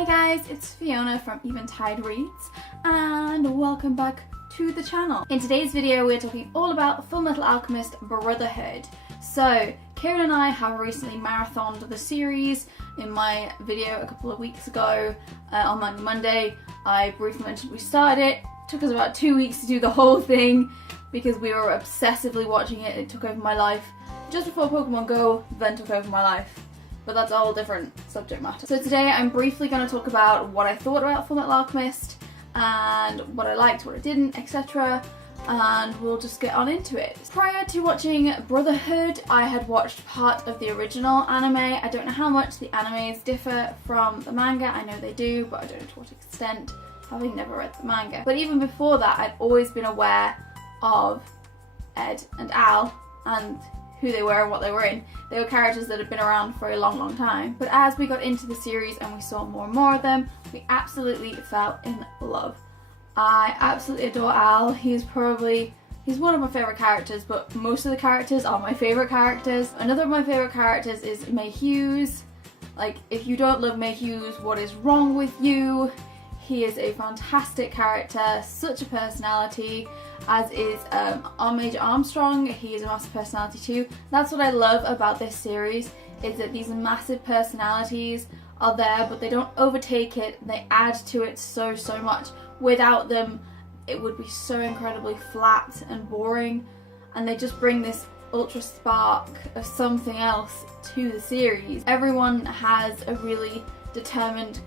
Hey guys, it's Fiona from Eventide Reads and welcome back to the channel. In today's video we're talking all about Fullmetal Alchemist Brotherhood. So Kieran and I have recently marathoned the series. In my video a couple of weeks ago on Manga Monday I briefly mentioned we started it. It took us about 2 weeks to do the whole thing because we were obsessively watching it. It took over my life. Just before Pokemon Go then took over my life. But that's a whole different subject matter. So today I'm briefly going to talk about what I thought about Fullmetal Alchemist and what I liked, what I didn't, etc. And we'll just get on into it. Prior to watching Brotherhood, I had watched part of the original anime. I don't know how much the animes differ from the manga. I know they do, but I don't know to what extent, having never read the manga. But even before that, I'd always been aware of Ed and Al and who they were and what they were in. They were characters that had been around for a long time. But as we got into the series and we saw more and more of them, we absolutely fell in love. I absolutely adore Al. He's one of my favourite characters, but most of the characters are my favourite characters. Another of my favourite characters is May Hughes. Like, if you don't love May Hughes, what is wrong with you? He is a fantastic character, such a personality, as is Major Armstrong. He is a massive personality too. That's what I love about this series, is that these massive personalities are there, but they don't overtake it. They add to it so much. Without them, it would be so incredibly flat and boring, and they just bring this ultra spark of something else to the series. Everyone has a really determined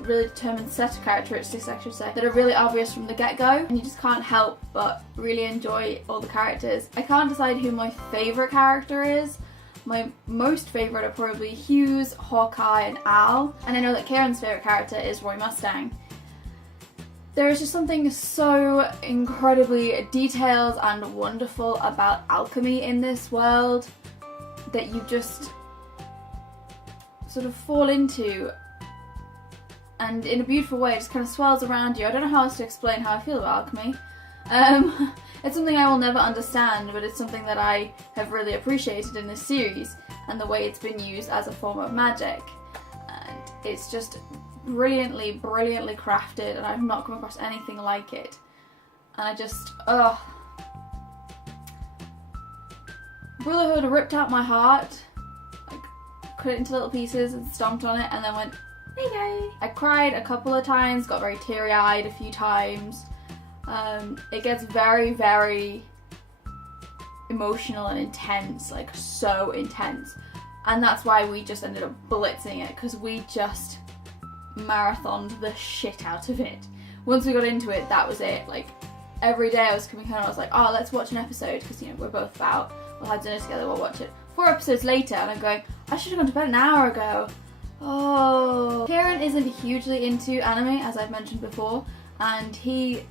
really determined set of characteristics, I should say, that are really obvious from the get-go, and you just can't help but really enjoy all the characters. I can't decide who my favourite character is. My most favourite are probably Hughes, Hawkeye and Al, and I know that Kieran's favourite character is Roy Mustang. There is just something so incredibly detailed and wonderful about alchemy in this world that you just sort of fall into, and in a beautiful way it just kind of swirls around you. I don't know how else to explain how I feel about alchemy. It's something I will never understand, but it's something that I have really appreciated in this series and the way it's been used as a form of magic. And it's just brilliantly crafted, and I've not come across anything like it. And I just, Brotherhood ripped out my heart, like cut it into little pieces and stomped on it and then went, hey guys. I cried a couple of times, got very teary-eyed a few times. It gets very emotional and intense, like so intense. And that's why we just ended up blitzing it, because we just marathoned the shit out of it. Once we got into it, that was it. Like, every day I was coming home, I was like, oh, let's watch an episode, because, you know, we're both out, we'll have dinner together, we'll watch it. 4 episodes later, and I'm going, I should have gone to bed an hour ago. Oh. Kieran isn't hugely into anime, as I've mentioned before, and he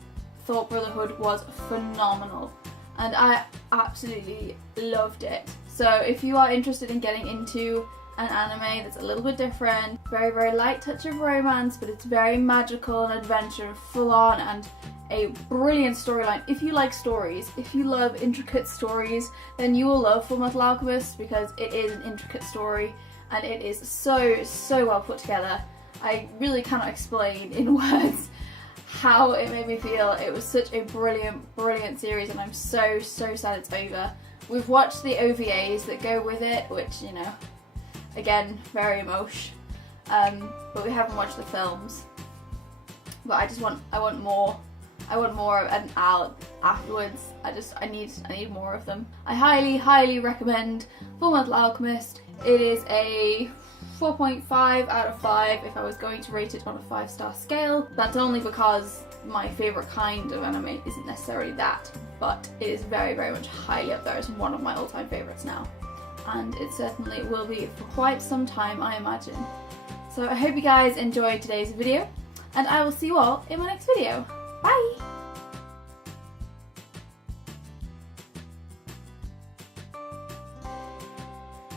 thought Brotherhood was phenomenal, and I absolutely loved it. So if you are interested in getting into an anime that's a little bit different, very light touch of romance, but it's very magical and adventure, full on, and a brilliant storyline. If you like stories, if you love intricate stories, then you will love Fullmetal Alchemist, because it is an intricate story and it is so well put together. I really cannot explain in words how it made me feel. It was such a brilliant series, and I'm so sad it's over. We've watched the OVAs that go with it, which, you know, again, very emotional, but we haven't watched the films. But I want more of an Al afterwards. I need more of them. I highly recommend Fullmetal Alchemist. It is a 4.5 out of 5 if I was going to rate it on a 5-star scale. That's only because my favourite kind of anime isn't necessarily that, but it is very much highly up there as one of my all-time favourites now. And it certainly will be for quite some time, I imagine. So I hope you guys enjoyed today's video, and I will see you all in my next video. Bye!